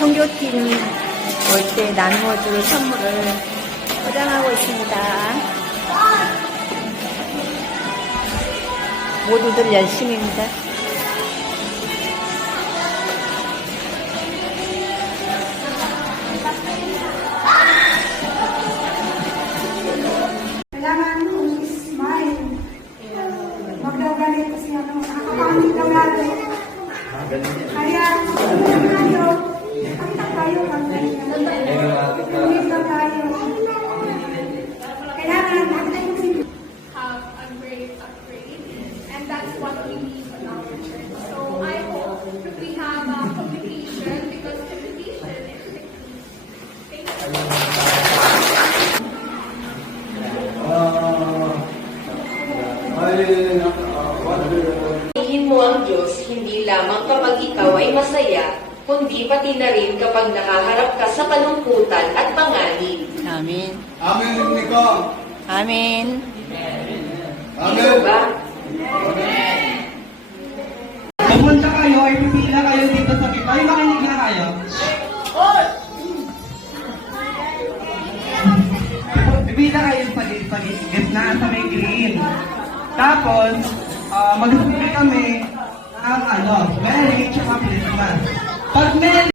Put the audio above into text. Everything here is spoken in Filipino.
선교팀 올 때 나누어줄 선물을 포장하고 있습니다. 모두들 열심입니다. Kailangan kong smile. Magdagalit kasi ako. Nakakapangit daw natin. Kaya, ulit tayo. Pakita tayo. Ulit na tayo. Kailangan natin have a great upgrade, and that's what we need in our church. So I hope we have communication, because communication is the key. Thank you. Tingin mo ang Diyos hindi lamang kapag ikaw ay masaya, kundi pati na rin kapag nakaharap ka sa kalungkutan at panganib. 아멘. 아멘입니까? 아멘. Ito ba? Pumunta kayo ay pipila kayo dito sa kita. Ay, makinig na kayo. Pipila kayo sa gitna sa may green. Tapos, magsasabi kami ng Merry tsaka Christmas. Pag Merry